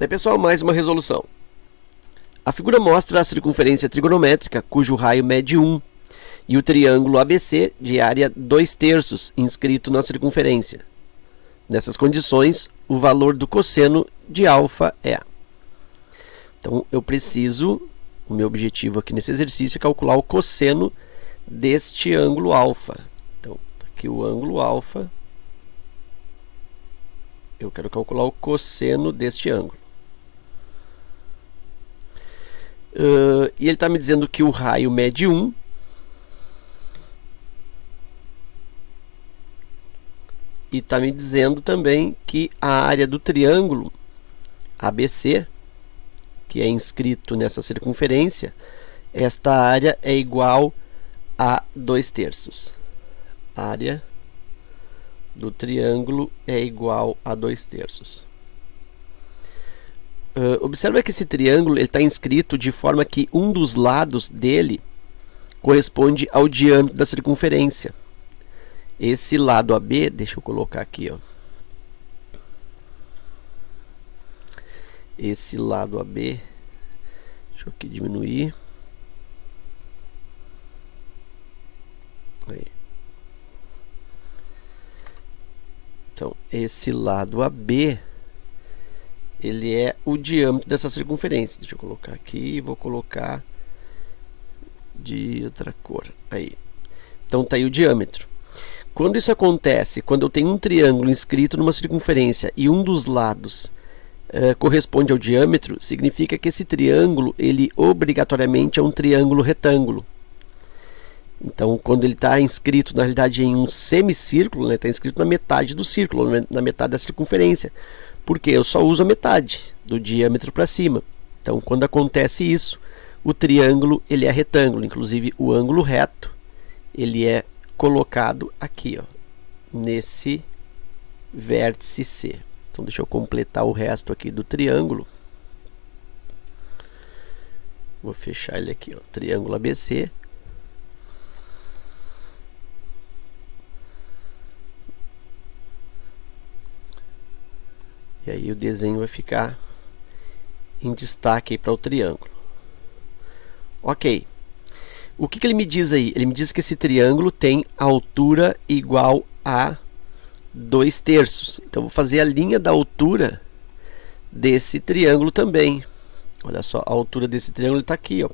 Daí, pessoal, mais uma resolução. A figura mostra a circunferência trigonométrica, cujo raio mede 1, e o triângulo ABC de área 2/3 inscrito na circunferência. Nessas condições, o valor do cosseno de alfa é. Então, eu preciso, o meu objetivo aqui nesse exercício é calcular o cosseno deste ângulo alfa. Então, aqui o ângulo alfa, eu quero calcular o cosseno deste ângulo. E ele está me dizendo que o raio mede 1. E está me dizendo também que a área do triângulo ABC, que é inscrito nessa circunferência, esta área é igual a 2/3. Área do triângulo é igual a 2/3. Observa que esse triângulo está inscrito de forma que um dos lados dele corresponde ao diâmetro da circunferência. Esse lado AB, deixa eu colocar aqui, ó. Esse lado AB, deixa eu aqui diminuir. Aí. Então, esse lado AB, ele é o diâmetro dessa circunferência. Deixa eu colocar aqui e vou colocar de outra cor. Aí. Então, está aí o diâmetro. Quando isso acontece, quando eu tenho um triângulo inscrito numa circunferência e um dos lados corresponde ao diâmetro, significa que esse triângulo, ele obrigatoriamente é um triângulo retângulo. Então, quando ele está inscrito, na realidade, em um semicírculo, né, está inscrito na metade do círculo, na metade da circunferência, porque eu só uso a metade do diâmetro para cima. Então, quando acontece isso, o triângulo ele é retângulo, inclusive o ângulo reto, ele é colocado aqui, ó, nesse vértice C. Então, deixa eu completar o resto aqui do triângulo. Vou fechar ele aqui, ó, triângulo ABC. E aí o desenho vai ficar em destaque para o triângulo. Ok. O que ele me diz aí? Ele me diz que esse triângulo tem altura igual a 2/3. Então, eu vou fazer a linha da altura desse triângulo também. Olha só, a altura desse triângulo está aqui, ó.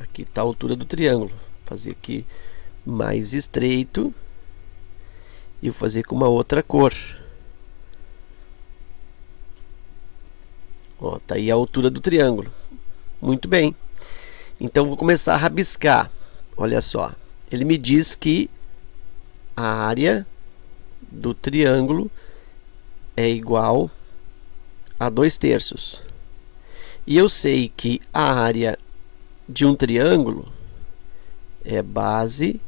Aqui está a altura do triângulo. Vou fazer aqui mais estreito. E vou fazer com uma outra cor. Ó, tá aí a altura do triângulo. Muito bem. Então, vou começar a rabiscar. Olha só. Ele me diz que a área do triângulo é igual a 2/3. E eu sei que a área de um triângulo é base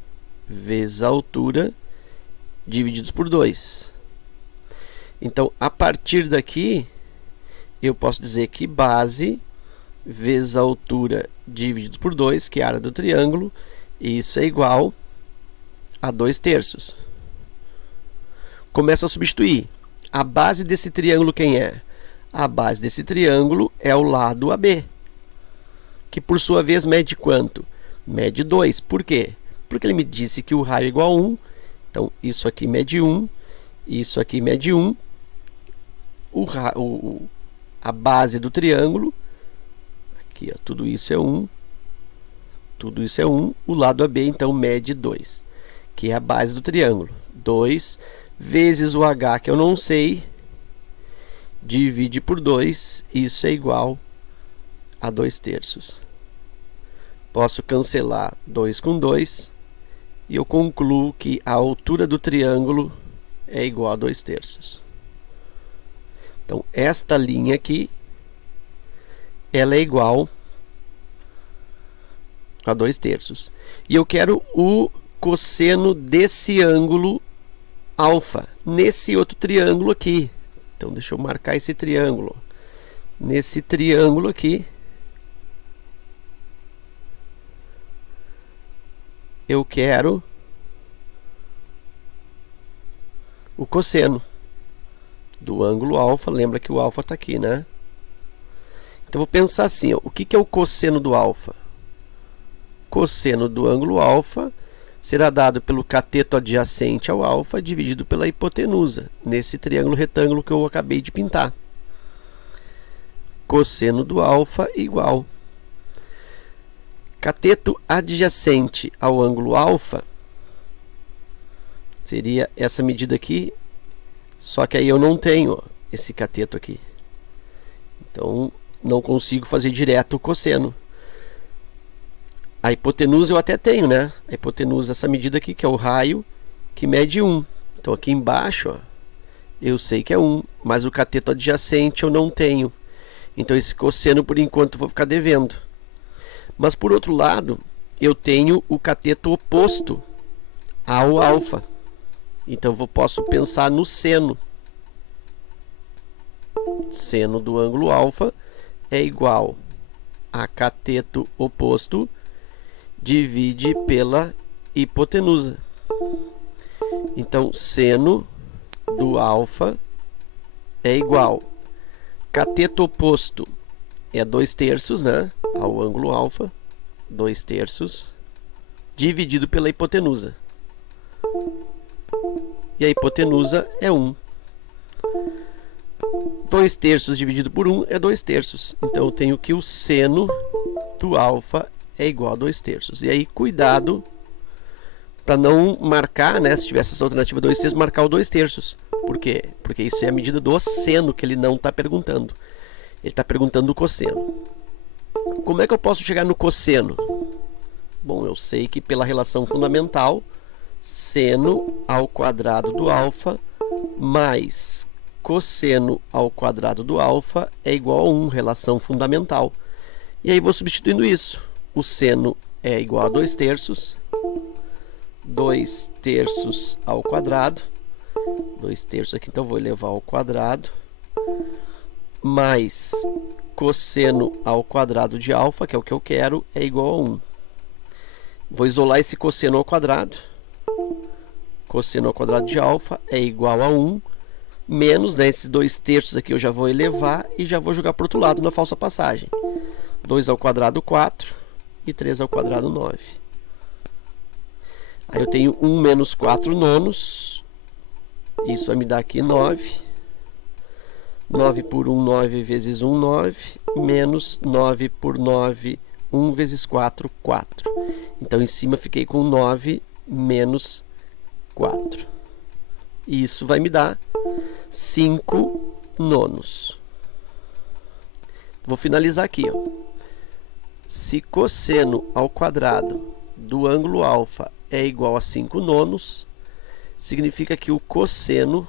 vezes a altura divididos por 2. Então, a partir daqui, eu posso dizer que base vezes a altura divididos por 2, que é a área do triângulo, isso é igual a 2/3. Começa a substituir. A base desse triângulo quem é? A base desse triângulo é o lado AB, que por sua vez mede quanto? Mede 2. Por quê? Porque ele me disse que o raio é igual a 1. Então, isso aqui mede 1, isso aqui mede 1. A base do triângulo, aqui, ó, tudo isso é 1, tudo isso é 1. O lado AB, então, mede 2, que é a base do triângulo. 2 vezes o H, que eu não sei, divide por 2, isso é igual a 2/3. Posso cancelar 2 com 2 e eu concluo que a altura do triângulo é igual a 2/3. Então, esta linha aqui, ela é igual a 2/3. E eu quero o cosseno desse ângulo alfa, nesse outro triângulo aqui. Então, deixa eu marcar esse triângulo. Nesse triângulo aqui, eu quero o cosseno. do ângulo alfa. Lembra que o alfa está aqui, né? Então, vou pensar assim, ó, o que é o cosseno do alfa? Cosseno do ângulo alfa será dado pelo cateto adjacente ao alfa dividido pela hipotenusa, nesse triângulo retângulo que eu acabei de pintar. Cosseno do alfa igual cateto adjacente ao ângulo alfa, seria essa medida aqui, só que aí eu não tenho, ó, esse cateto aqui. Então, não consigo fazer direto o cosseno. A hipotenusa eu até tenho, né? A hipotenusa, essa medida aqui, que é o raio que mede 1. Então, aqui embaixo, ó, eu sei que é 1, mas o cateto adjacente eu não tenho. Então, esse cosseno, por enquanto, eu vou ficar devendo. Mas, por outro lado, eu tenho o cateto oposto ao alfa. Então, eu posso pensar no seno. Seno do ângulo alfa é igual a cateto oposto divide pela hipotenusa. Então, seno do alfa é igual cateto oposto é 2/3, né, ao ângulo alfa, 2/3 dividido pela hipotenusa. E a hipotenusa é 1. 2/3 dividido por 1 é 2/3. Então, eu tenho que o seno do alfa é igual a 2/3. E aí, cuidado para não marcar, né, se tivesse essa alternativa 2/3, marcar o 2/3. Por quê? Porque isso é a medida do seno que ele não está perguntando. Ele está perguntando o cosseno. Como é que eu posso chegar no cosseno? Bom, eu sei que pela relação fundamental, seno ao quadrado do alfa mais cosseno ao quadrado do alfa é igual a 1, relação fundamental. E aí vou substituindo isso. O seno é igual a 2/3, 2/3 ao quadrado, 2/3 aqui, então vou elevar ao quadrado, mais cosseno ao quadrado de alfa, que é o que eu quero, é igual a 1. Vou isolar esse cosseno ao quadrado. Cosseno ao quadrado de alfa é igual a 1, menos, né, esses 2/3 aqui eu já vou elevar e já vou jogar para o outro lado na falsa passagem. 2 ao quadrado, 4, e 3 ao quadrado, 9. Aí eu tenho 1 menos 4 nonos, isso vai me dar aqui 9. 9 por 1, 9 vezes 1, 9, menos 9 por 9, 1 vezes 4, 4. Então, em cima fiquei com 9 menos 4. E isso vai me dar 5 nonos. Vou finalizar aqui, ó. Se cosseno ao quadrado do ângulo alfa é igual a 5 nonos, significa que o cosseno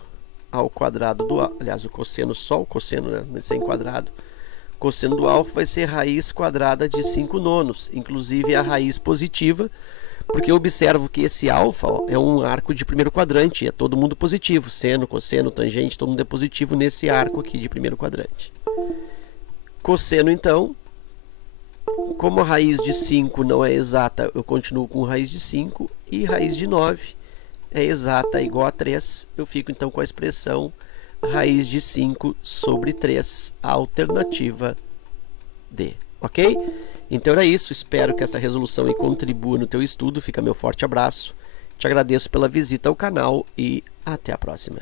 ao quadrado do... Aliás, o cosseno, só o cosseno, né? Sem quadrado. Cosseno do alfa vai ser raiz quadrada de 5 nonos, inclusive a raiz positiva, porque eu observo que esse alfa, ó, é um arco de primeiro quadrante, é todo mundo positivo. Seno, cosseno, tangente, todo mundo é positivo nesse arco aqui de primeiro quadrante. Cosseno, então, como a raiz de 5 não é exata, eu continuo com raiz de 5, e raiz de 9 é exata, é igual a 3. Eu fico então com a expressão raiz de 5 sobre 3, a alternativa D. Ok? Então era isso. Espero que essa resolução aí contribua no teu estudo. Fica meu forte abraço. Te agradeço pela visita ao canal e até a próxima.